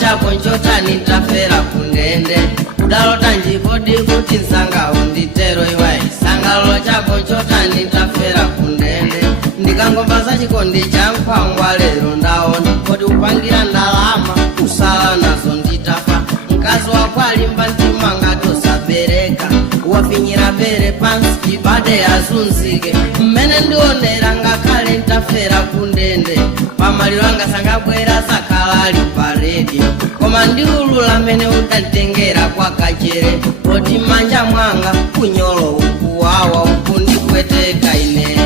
chako nchota nitafera kundende udalota njikodi kuti nsanga unditero iwai sangalo chako nchota nitafera kundende ndikangombaza chikondi cha nkhwangwa lero ndaona kodi upangira ndalama usala nazo nditafa mkazi wako alimba mtima ngatosabereka wafinyira bere pansi chibade azunzike mmene ndionera ngakhale ntafera kundende pamaliro anga sangabwera sakhala ali pa redio koma ndiulula mmene udatengera kwa kachere poti manja mwanga kunyolo ukuwawa ukundipweteka ine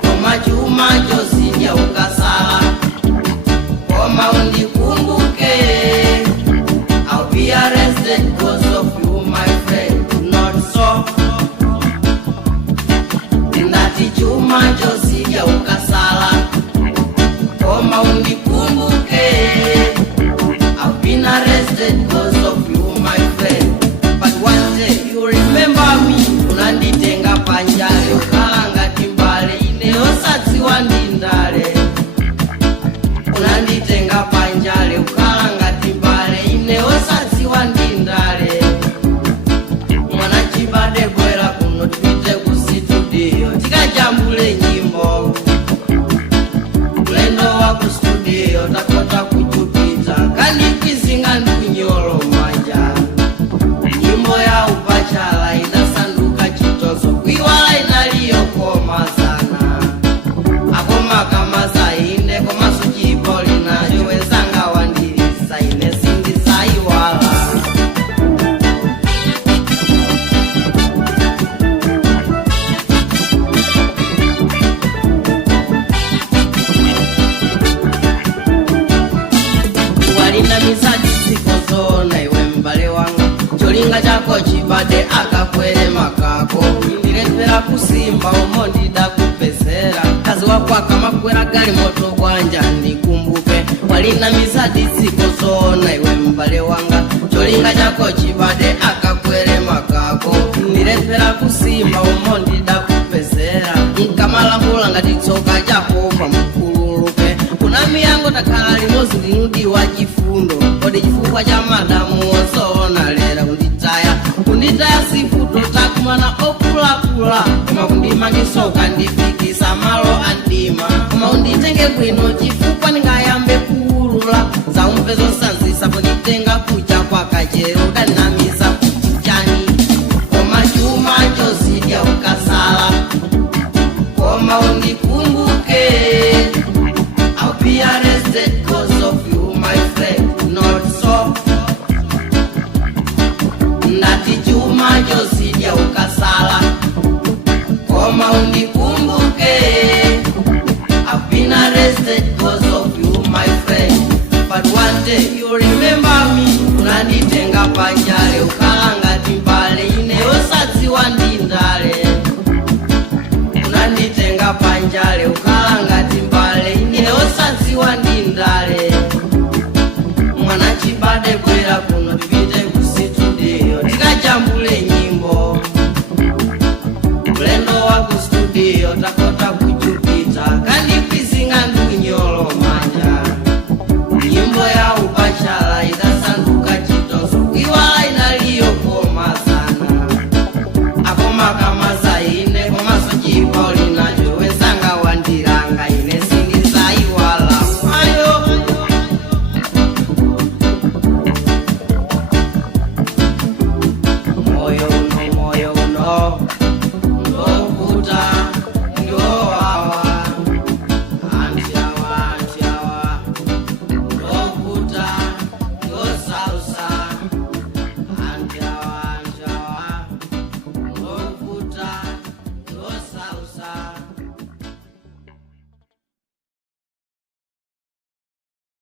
koma chuma chosindya ukasala koma undikumbuke I'll be arrested because of you my friend not so ndati chuma chosindya ukasala koma undikumbuke I've been arrested because of you my friend but one day you remember me unanditenga panjale ukalanga timbale ine osadziwa ndindale unanditenga panjale ukalanga timbale ine osadziwa ndindale mwana chibade bwera kuno tipite ku studio tikajambule nyimbo ulendo wa ku studio takota kuchupita kandi kwizinga ndikunyolo manja nyimbo ya upachala inasanduka chitozo kuiwala inaliyokoma sana akoma kama zainde koma suchipo linacho wezanga wandirisa ine sindisaiwala walina misati sikozona iwe mbale wanga cholinga chako chibade akakwere makako indiretera kusimba umo ndidakupezera kazi wako akamakwera gali moto bwanja ndikumbuke walina misati sikozona iwe mbale wanga cholinga chako chibade akakwere makako indiretera kusimba umo ndidakupezera nkamalangula ngati tsoka chakopa mkululuke kuna miyango takhala limozi ndinudiwa chifundo kodi chifukwa cha madamu wonsoona lera kunditaya sifuto takumana okulakula koma kundimangisoka ndifikisa malo andima koma unditenge bwino chifukwa ndingayambe kuulula zaumve zosanzisa kunditenga kucha kwa kachero udanamisa kuchichani koma chuma chosindya ukasala koma undikumbuke I'll be arrested because of you my friend not so ndati chuma chosindya ukasala koma undikumbuke I've been arrested because of you my friend but one day you remember me unanditenga panjale ukalanga timbale ine osadziwa ndindale unanditenga panjale